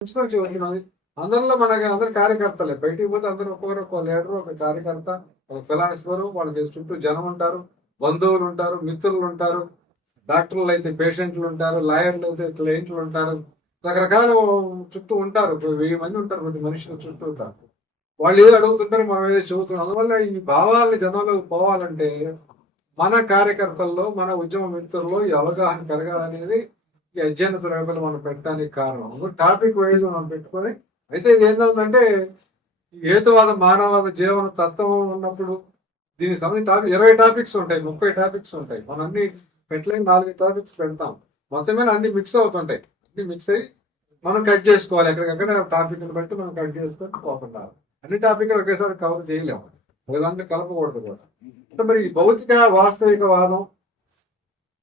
నుంచి వచ్చినది. అందరిలో మనకి అందరు కార్యకర్తలే. బయటికి పోతే అందరూ ఒక్కొక్కరు ఒక లీడరు, ఒక కార్యకర్త, ఒక ఫిలాసఫరు, వాళ్ళకి చుట్టూ జనం ఉంటారు, బంధువులు ఉంటారు, మిత్రులు ఉంటారు, డాక్టర్లు అయితే పేషెంట్లు ఉంటారు, లాయర్లు అయితే క్లయింట్లు ఉంటారు, రకరకాల చుట్టూ ఉంటారు. 1000 మంది ఉంటారు ప్రతి మనుషుల చుట్టూ ఉంటారు. వాళ్ళు ఏదో అడుగుతుంటారు, మనం ఏదో చెబుతున్నాం. అందువల్ల ఈ భావాలని జనంలోకి పోవాలంటే మన కార్యకర్తల్లో, మన ఉద్యమ మిత్రుల్లో ఈ అవగాహన పెరగాలనేది ఈ అధ్యయన తరగతులు మనం పెట్టడానికి కారణం. టాపిక్ వైజ్ మనం పెట్టుకొని, అయితే ఇది ఏంటంటే హేతువాద మానవవాద జీవన తత్వం ఉన్నప్పుడు దీనికి సంబంధించి 20 టాపిక్స్ ఉంటాయి, 30 టాపిక్స్ ఉంటాయి. మనం అన్ని పెట్టలేని 4 టాపిక్స్ పెడతాం. మొత్తమే అన్ని మిక్స్ అవుతుంటాయి. అన్ని మిక్స్ అయ్యి మనం కట్ చేసుకోవాలి. ఎక్కడికక్కడ టాపిక్ని బట్టి మనం కట్ చేసుకొని పోకుండా అన్ని టాపిక్లు ఒకేసారి కవర్ చేయలేము, ఒకదాంట్లో కలపకూడదు కూడా. అంటే మరి భౌతిక వాస్తవికవాదం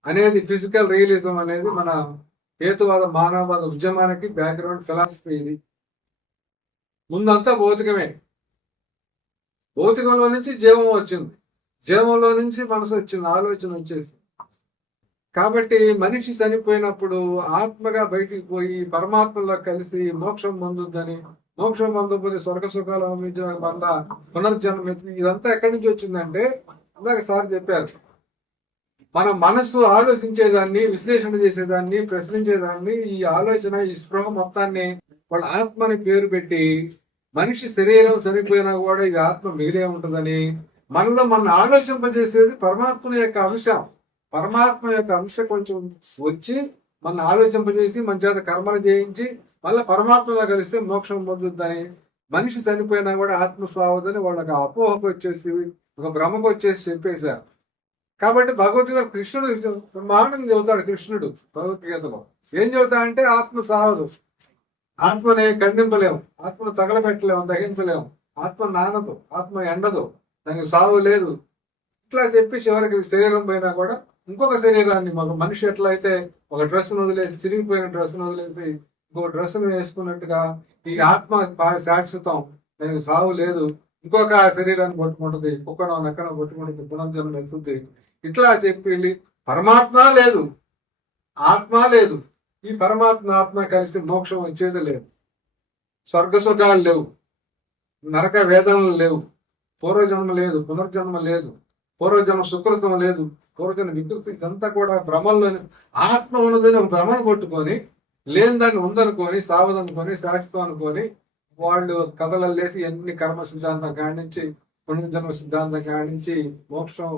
అనేది, ఫిజికల్ రియలిజం అనేది మన హేతువాద మానవవాద ఉద్యమానికి బ్యాక్గ్రౌండ్ ఫిలాసఫీ. ఇది ముందంతా భౌతికమే. భౌతికంలో నుంచి జీవం వచ్చింది, జీవంలో నుంచి మనసు వచ్చింది, ఆలోచన వచ్చేసి. కాబట్టి మనిషి చనిపోయినప్పుడు ఆత్మగా బయటికి పోయి పరమాత్మలో కలిసి మోక్షం పొందుద్దని, మోక్షం పొందకపోతే స్వర్గ సుఖాలు అందించిన వల్ల పునర్జన్మ. ఇదంతా ఎక్కడి నుంచి వచ్చిందంటే, ఇందాక సార్ చెప్పారు, మన మనసు ఆలోచించేదాన్ని, విశ్లేషణ చేసేదాన్ని, ప్రశ్నించేదాన్ని, ఈ ఆలోచన, ఈ స్పృహ మొత్తాన్ని వాళ్ళ ఆత్మని పేరు పెట్టి, మనిషి శరీరం చనిపోయినా కూడా ఇది ఆత్మ మిగిలే ఉంటుందని, మనలో మన ఆలోచింపజేసేది పరమాత్మ యొక్క అంశం. పరమాత్మ యొక్క అంశం కొంచెం వచ్చి మన ఆలోచింపజేసి మన చేత కర్మలు చేయించి మళ్ళీ పరమాత్మలో కలిస్తే మోక్షం పొందుద్దని, మనిషి చనిపోయినా కూడా ఆత్మ స్వావదని వాళ్ళకి అపోహకు వచ్చేసి, ఒక భ్రమకు వచ్చేసి చెప్పేశారు. కాబట్టి భగవద్గీత కృష్ణుడు బ్రహ్మాండం చెబుతాడు. కృష్ణుడు భగవద్గీతలో ఏం చెబుతాడంటే, ఆత్మ సావదు, ఆత్మని ఖండింపలేము, ఆత్మను తగలబెట్టలేము, దహించలేము, ఆత్మ నానదు, ఆత్మ ఎండదు, దానికి సావు లేదు. ఇట్లా చెప్పి చివరికి శరీరం పోయినా కూడా ఇంకొక శరీరాన్ని, మనిషి ఎట్లా అయితే ఒక డ్రెస్ను వదిలేసి, చిరిగిపోయిన డ్రెస్ను వదిలేసి ఇంకొక డ్రెస్ను వేసుకున్నట్టుగా ఈ ఆత్మ శాశ్వతం, దానికి సావు లేదు, ఇంకొక శరీరాన్ని పట్టుకుంటుంది, కుక్కనో నక్కనో పట్టుకుంటుంది, పునర్జన్మ వెళ్తుంది. ఇట్లా చెప్పి పరమాత్మ లేదు, ఆత్మ లేదు. ఈ పరమాత్మ ఆత్మ కలిసి మోక్షం వచ్చేది లేదు. స్వర్గసుఖాలు లేవు, నరక వేదనలు లేవు, పూర్వజన్మ లేదు, పునర్జన్మ లేదు, పూర్వజన్మ సుకృతం లేదు, పూర్వజన్మ వికృతి. ఇదంతా కూడా భ్రమల్లోని ఆత్మ ఉన్నదని ఒక భ్రమను కొట్టుకొని, లేని దాన్ని ఉందనుకొని, సావదనుకొని, శాశ్వతం అనుకొని వాళ్ళు కథలల్లేసి ఎన్ని కర్మ సిద్ధాంతం కానించి, పునర్జన్మ సిద్ధాంతం కానించి, మోక్షం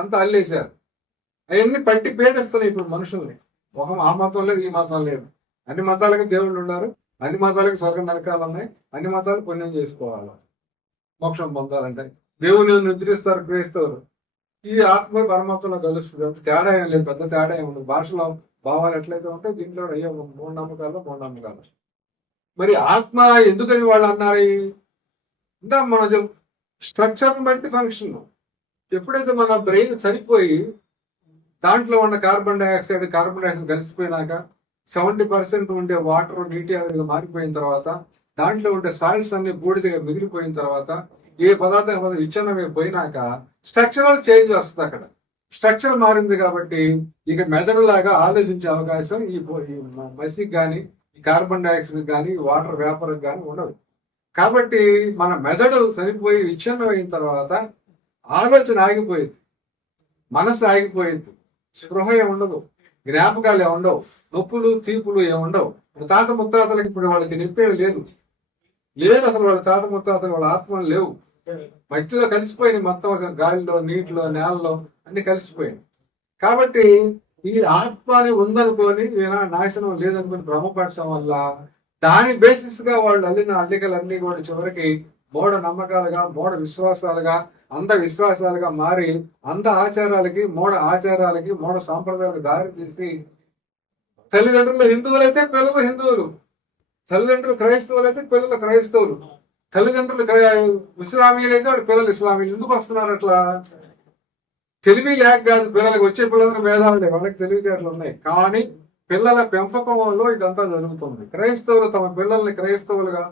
అంతా అల్లేశారు. అవన్నీ పట్టి పీడిస్తున్నాయి ఇప్పుడు మనుషుల్ని. ఆ మతం లేదు, ఈ మతం లేదు. అన్ని మతాలకు దేవుళ్ళు ఉన్నారు, అన్ని మతాలకు స్వర్గ నరకాలు ఉన్నాయి, అన్ని మతాలు పుణ్యం చేసుకోవాలి మోక్షం పొందాలంటే. దేవుని నిద్రిస్తారు క్రైస్తవులు. ఈ ఆత్మ పరమాత్మలో కలుస్తుంది. అంత తేడా ఏం లేదు, పెద్ద తేడా ఏమి ఉండదు. భాషలో భావాలు ఎట్లయితే ఉంటే దీంట్లో అయ్యే మూఢనమ్మకాలు. మరి ఆత్మ ఎందుకని వాళ్ళు అన్నారు? ఇంకా మనం స్ట్రక్చర్ని బట్టి ఫంక్షన్. ఎప్పుడైతే మన బ్రెయిన్ చనిపోయి దాంట్లో ఉన్న కార్బన్ డైఆక్సైడ్ కలిసిపోయినాక 70% ఉండే వాటర్ నీటి ఆవిరిగా మారిపోయిన తర్వాత, దాంట్లో ఉండే సాల్ట్స్ అన్ని బూడిదగా మిగిలిపోయిన తర్వాత, ఏ పదార్థం విచ్ఛిన్నమైపోయినాక స్ట్రక్చరల్ చేంజ్ వస్తుంది. అక్కడ స్ట్రక్చర్ మారింది కాబట్టి ఇక మెదడులాగా ఆలోచించే అవకాశం ఈ మసికి కానీ, ఈ కార్బన్ డైఆక్సైడ్ కానీ, వాటర్ వేపర్ కానీ ఉండదు. కాబట్టి మన మెదడు చనిపోయి విచ్ఛిన్నమైన తర్వాత ఆలోచన ఆగిపోయింది, మనసు ఆగిపోయింది, స్పృహ ఉండదు, జ్ఞాపకాలు ఏముండవు, నొప్పులు తీపులు ఏముండవు. తాత ముత్తాతలకు ఇప్పుడు వాళ్ళకి నొప్పేవి లేదు అసలు. వాళ్ళ తాత ముత్తాతలు వాళ్ళ ఆత్మలు లేవు, మట్టిలో కలిసిపోయినాయి మొత్తం, గాలిలో, నీటిలో, నేలలో అన్ని కలిసిపోయాయి. కాబట్టి ఈ ఆత్మని ఉందనుకొని, నాశనం లేదనుకొని భ్రమపడటం వల్ల దాని బేసిస్ గా వాళ్ళు అల్లిన అల్లికలన్నీ కూడా చివరికి మూఢ నమ్మకాలుగా, మూఢ విశ్వాసాలుగా, అంధ విశ్వాసాలుగా మారి, అంధ ఆచారాలకి, మూఢ ఆచారాలకి, మూఢ సాంప్రదాయాలకు దారి తీసి, తల్లిదండ్రులు హిందువులైతే పిల్లలు హిందువులు, తల్లిదండ్రులు క్రైస్తవులైతే పిల్లలు క్రైస్తవులు, తల్లిదండ్రులు ఇస్లామీయులైతే వాడు పిల్లలు ఇస్లామీలు. ఎందుకు వస్తున్నారు అట్లా? తెలివి లేక కాదు, పిల్లలకు వచ్చే పిల్లలకు భేదాలు, వాళ్ళకి తెలివితేటలు ఉన్నాయి. కానీ పిల్లల పెంపకంలో ఇదంతా జరుగుతుంది. క్రైస్తవులు తమ పిల్లల్ని క్రైస్తవులుగా,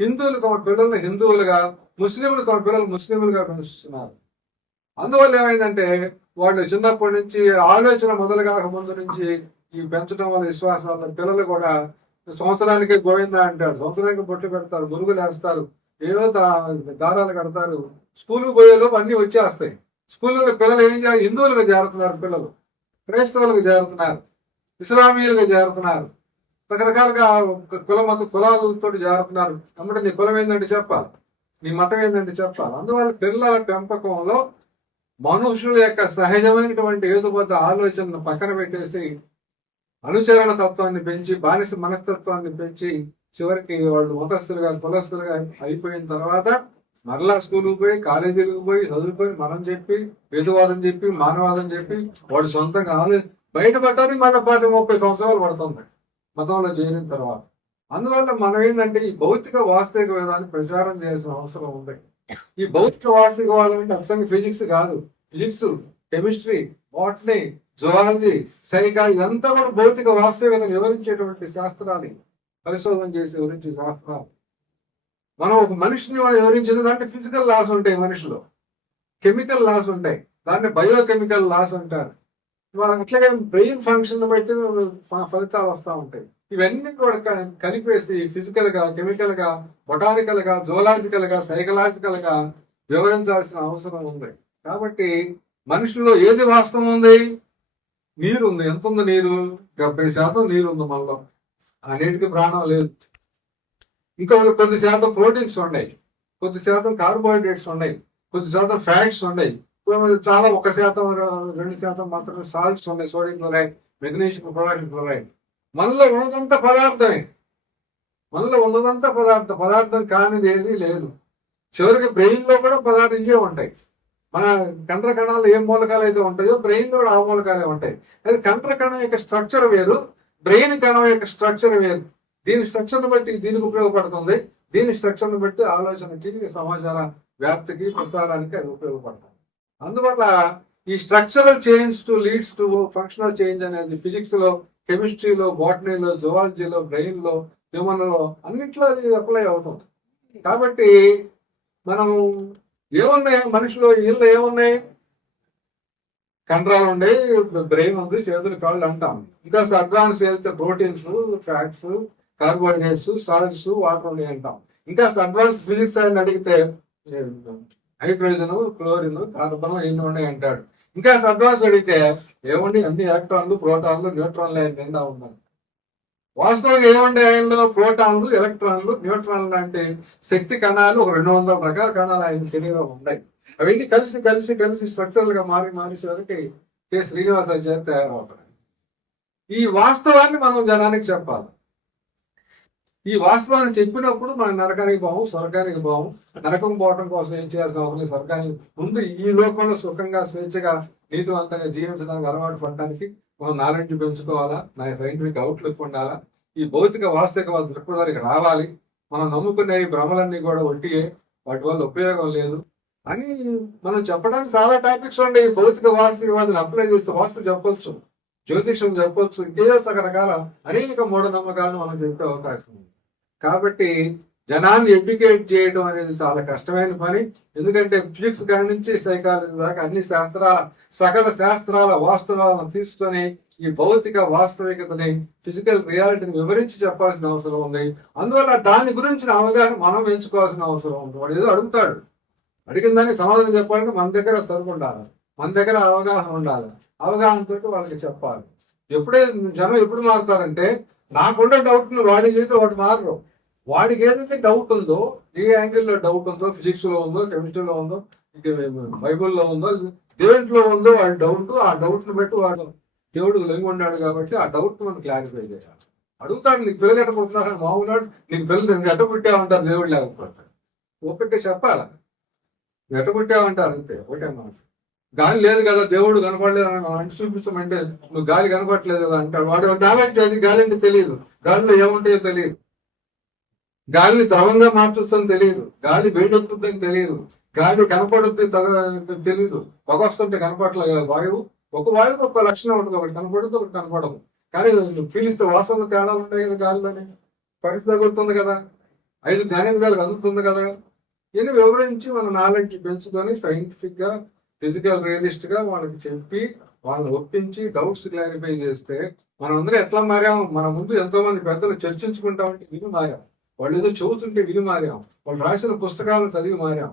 హిందువులు తమ పిల్లల్ని హిందువులుగా, ముస్లింలు తమ పిల్లలు ముస్లింలుగా పెంచుతున్నారు. అందువల్ల ఏమైందంటే, వాళ్ళు చిన్నప్పటి నుంచి ఆలోచన మొదలుగా ముందు నుంచి ఈ పెంచడం వల్ల విశ్వాసాల పిల్లలు కూడా సంవత్సరానికి గోవిందా అంటాడు, సంవత్సరానికి బొట్లు పెడతారు, మురుగులు వేస్తారు, ఏవో దారాలు కడతారు. స్కూల్కి పోయేలోపు అన్నీ వచ్చేస్తాయి. స్కూల్లో పిల్లలు ఏం చేయాలి? హిందువులుగా చేరుతున్నారు, పిల్లలు క్రైస్తవులుగా చేరుతున్నారు, ఇస్లామీయులుగా చేరుతున్నారు, రకరకాలుగా కులాలతో చేరుతున్నారు. కాబట్టి నీ కులం ఏంటంటే చెప్పాలి, నీ మతం ఏంటంటే చెప్పాలి. అందువల్ల పిల్లల పెంపకంలో మనుషుల యొక్క సహజమైనటువంటి ఏదుబద్ధ ఆలోచనను పక్కన పెట్టేసి అనుచరణ తత్వాన్ని పెంచి, బానిస మనస్తత్వాన్ని పెంచి, చివరికి వాళ్ళు మతస్థులుగా కులస్తులుగా అయిపోయిన తర్వాత మరలా స్కూల్కి పోయి, కాలేజీలకు పోయి, చదువుకొని మనం చెప్పి, హేతువాదం చెప్పి, మానవాదం చెప్పి, వాడు సొంతంగా బయటపడటానికి మళ్ళీ 30 సంవత్సరాలు పడుతుంది మతంలో చేరిన తర్వాత. అందువల్ల మనం ఏంటంటే ఈ భౌతిక వాస్తవికవాదాన్ని ప్రచారం చేయాల్సిన అవసరం ఉంది. ఈ భౌతిక వాస్తవికవాదం అంటే అసలు ఫిజిక్స్ కాదు. Physics, chemistry, botany, zoology, psychology ఇదంతా కూడా భౌతిక వాస్తవికతను వివరించేటువంటి శాస్త్రాలు, పరిశోధన చేసి వివరించే శాస్త్రాలు. మనం ఒక మనిషిని వివరించిన అంటే ఫిజికల్ లాస్ ఉంటాయి, మనిషిలో కెమికల్ లాస్ ఉంటాయి, దాన్ని బయోకెమికల్ లాస్ అంటారు. అట్లాగే బ్రెయిన్ ఫంక్షన్ బట్టి ఫలితాలు వస్తూ ఉంటాయి. ఇవన్నీ కూడా కలిపేసి ఫిజికల్ గా, కెమికల్ గా, బొటానికల్ గా, జువలాజికల్ గా, సైకలాజికల్ గా వివరించాల్సిన అవసరం ఉంది. కాబట్టి మనుషుల్లో ఏది వాస్తవం ఉంది? నీరు ఉంది. ఎంత ఉంది నీరు? 70% నీరు ఉంది మనలో. ఆ నీటికి ప్రాణం లేదు. ఇంకా కొద్ది శాతం ప్రోటీన్స్ ఉన్నాయి, కొద్ది శాతం కార్బోహైడ్రేట్స్ ఉన్నాయి, కొద్ది శాతం ఫ్యాట్స్ ఉన్నాయి, చాలా 1%, 2% మాత్రమే సాల్ట్స్ ఉన్నాయి, sodium chloride, magnesium, potassium chloride. మనలో ఉన్నదంతా పదార్థమే, మనలో ఉన్నదంతా పదార్థం కానిది ఏది లేదు. చివరికి బ్రెయిన్ లో కూడా పదార్థం ఇవే ఉంటాయి. మన కండ్ర కణాలు ఏ మూలకాలు అయితే ఉంటాయో బ్రెయిన్ లో కూడా ఆ మూలకాలే ఉంటాయి. అది కండ్ర కణం యొక్క స్ట్రక్చర్ వేరు, బ్రెయిన్ కణం యొక్క స్ట్రక్చర్ వేరు. దీని స్ట్రక్చర్ని బట్టి దీనికి ఉపయోగపడుతుంది, దీని స్ట్రక్చర్ని బట్టి ఆలోచనకి, సమాచార వ్యాప్తికి, ప్రసారానికి అది ఉపయోగపడుతుంది. అందువల్ల ఈ structural change to leads to functional change అనేది ఫిజిక్స్ లో, కెమిస్ట్రీలో, బాటనీలో, జువాలజీలో, బ్రెయిన్ లో, హ్యూమన్ లో అన్నిట్లో అది అప్లై అవుతుంది. కాబట్టి మనం ఏమున్నాయి మనిషిలో? వీళ్ళు ఏమున్నాయి? కండరాలు ఉన్నాయి, బ్రెయిన్ ఉంది, చేతులు, కాళ్ళు అంటాం. ఇంకా అడ్వాన్స్ వెళ్తే proteins, fats, carbohydrates, salts, water ఉన్నాయి అంటాం. ఇంకా అడ్వాన్స్ ఫిజిక్స్ అని అడిగితే హైడ్రోజన్, క్లోరిన్, కార్బన్ ఎన్ని ఉన్నాయి అంటాడు. ఇంకా అడ్వాన్స్ అడిగితే ఏముండి అన్ని ఎలక్ట్రాన్లు, ప్రోటాన్లు, న్యూట్రాన్లు నిండా ఉన్నాయి. వాస్తవంగా ఏముండే ఆయనలో? ప్రోటాన్లు, ఎలక్ట్రాన్లు, న్యూట్రాన్లు లాంటి శక్తి కణాలు, ఒక 200 రకాల కణాలు ఆయన శరీరంలో ఉన్నాయి. అవన్నీ కలిసి కలిసి కలిసి స్ట్రక్చర్లు గా మారేసరికి కె. శ్రీనివాసాచార్య తయారవుతారు. ఈ వాస్తవాన్ని మనం జనానికి చెప్పాలి. ఈ వాస్తవాన్ని చెప్పినప్పుడు మనం నరకానికి పోము, స్వర్గానికి పోము. నరకం పోవడం కోసం ఏం చేయాల్సిన అవసరం లేదు. స్వర్గానికి ముందు ఈ లోకంలో సుఖంగా, స్వేచ్ఛగా, నీతివంతంగా జీవించడానికి అలవాటు పడటానికి మనం నాలెడ్జ్ పెంచుకోవాలా, నా సైంటిఫిక్ అవుట్లుక్ ఉండాలా, ఈ భౌతిక వాస్తవిక దృక్పథానికి రావాలి. మనం నమ్ముకునే ఈ భ్రమలన్నీ కూడా ఒట్టియే, వాటి వల్ల ఉపయోగం లేదు అని మనం చెప్పడానికి చాలా టాపిక్స్ ఉన్నాయి. భౌతిక వాస్తవికవాదిని అప్లై చేస్తే వాస్తు చెప్పొచ్చు, జ్యోతిషం చెప్పొచ్చు, ఇంకేదో రకరకాల అనేక మూఢనమ్మకాలను మనం చెప్పే అవకాశం ఉంది. కాబట్టి జనాన్ని ఎడ్యుకేట్ చేయడం అనేది చాలా కష్టమైన పని. ఎందుకంటే ఫిజిక్స్ కాడి నుంచి సైకాలజీ దాకా అన్ని సకల శాస్త్రాల వాస్తవాలను తీసుకొని ఈ భౌతిక వాస్తవికతని, ఫిజికల్ రియాలిటీని వివరించి చెప్పాల్సిన అవసరం ఉంది. అందువల్ల దాని గురించిన అవగాహన మనం పెంచుకోవాల్సిన అవసరం ఉంది. వాడు ఏదో అడుగుతాడు, అడిగిన దానికి సమాధానం చెప్పాలంటే మన దగ్గర సరుకు ఉండాలి, మన దగ్గర అవగాహన ఉండాలి. అవగాహనతో వాళ్ళకి చెప్పాలి. జనం ఎప్పుడు మారుతారంటే, నాకుండే డౌట్ వాడికి చేస్తే వాడు మారరు. వాడికి ఏదైతే డౌట్ ఉందో, ఏ యాంగిల్లో డౌట్ ఉందో, ఫిజిక్స్ లో ఉందో, కెమిస్ట్రీలో ఉందో, బైబుల్లో ఉందో, దేంట్లో ఉందో వాడి డౌట్, ఆ డౌట్ ని బట్టి వాడు దేవుడు లొంగి ఉన్నాడు కాబట్టి ఆ డౌట్ మనం క్లారిఫై చేయాలి. అడుగుతాడు, నీకు పిల్లలు ఎట్ట పుడుతున్నారని. మామూలు నీకు పిల్లలు ఎట్ట పుట్టామంటారు, దేవుడు లేకపోతే ఓపిక చెప్పాలా, ఎట్ట పుట్టామంటారు అంతే, ఒకటే మాట. గాలి లేదు కదా, దేవుడు కనపడలేదు అని చూపించమంటే నువ్వు గాలి కనపడలేదు కదా అంటాడు. వాడు డామెట్ చేసి గాలి అంటే తెలియదు, గాలిలో ఏముంటాయో తెలియదు, గాలిని ద్రవంగా మార్చొచ్చని తెలియదు, గాలి వేడొస్తుందని తెలియదు, గాలి కనపడుద్ది తెలియదు, పొగ వస్తుంటే కనపడలేదు కదా వాయువు. ఒక వాయువుకి ఒక లక్షణం ఉంటుంది, ఒకటి కనపడుతుంది, ఒకటి కనపడదు. కానీ పీలిస్తే వాసన తేడాలు ఉంటాయి కదా, గాలిలోనే పరిస్థితి తగులుతుంది కదా, 5 జ్ఞానేంద్రియాలకు అందుతుంది కదా. ఇన్ని వివరించి మన నాలెడ్జ్ పెంచుకొని సైంటిఫిక్ గా, ఫిజికల్ రియలిస్ట్ గా వాళ్ళకి చెప్పి, వాళ్ళని ఒప్పించి డౌట్స్ క్లారిఫై చేస్తే మనం అందరూ ఎట్లా మారాం, మన ముందు ఎంతో మంది పెద్దలు చర్చించుకుంటా ఉంటే విని మారాం, వాళ్ళు ఏదో చెబుతుంటే విని మారాం, వాళ్ళు రాసిన పుస్తకాలను చదివి మారాం.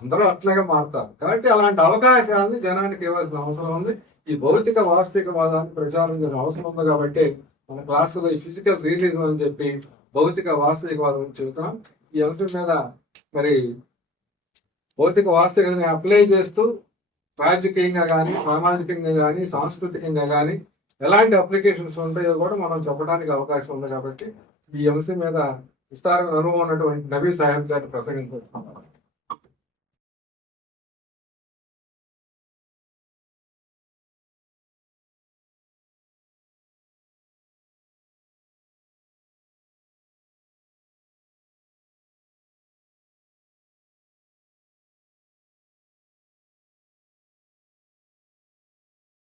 అందరూ అట్లాగే మారుతారు. కాబట్టి అలాంటి అవకాశాలని జనానికి ఇవ్వాల్సిన అవసరం ఉంది. ఈ భౌతిక వాస్తవికవాదాన్ని ప్రచారం చేయాల్సిన అవసరం ఉంది. కాబట్టి మన క్లాసులో ఈ ఫిజికల్ రియలిజం అని చెప్పి భౌతిక వాస్తవికవాదం అని చెబుతున్నాం. ఈ అంశం మీద మరి భౌతిక వాస్తవికతని అప్లై చేస్తూ రాజకీయంగా కానీ, సామాజికంగా కానీ, సాంస్కృతికంగా కానీ ఎలాంటి అప్లికేషన్స్ ఉంటాయో కూడా మనం చెప్పడానికి అవకాశం ఉంది. కాబట్టి ఈ అంశం మీద విస్తారమైన అనుభవం ఉన్నటువంటి నబీ సాహెబ్ గారిని ప్రసంగించారు.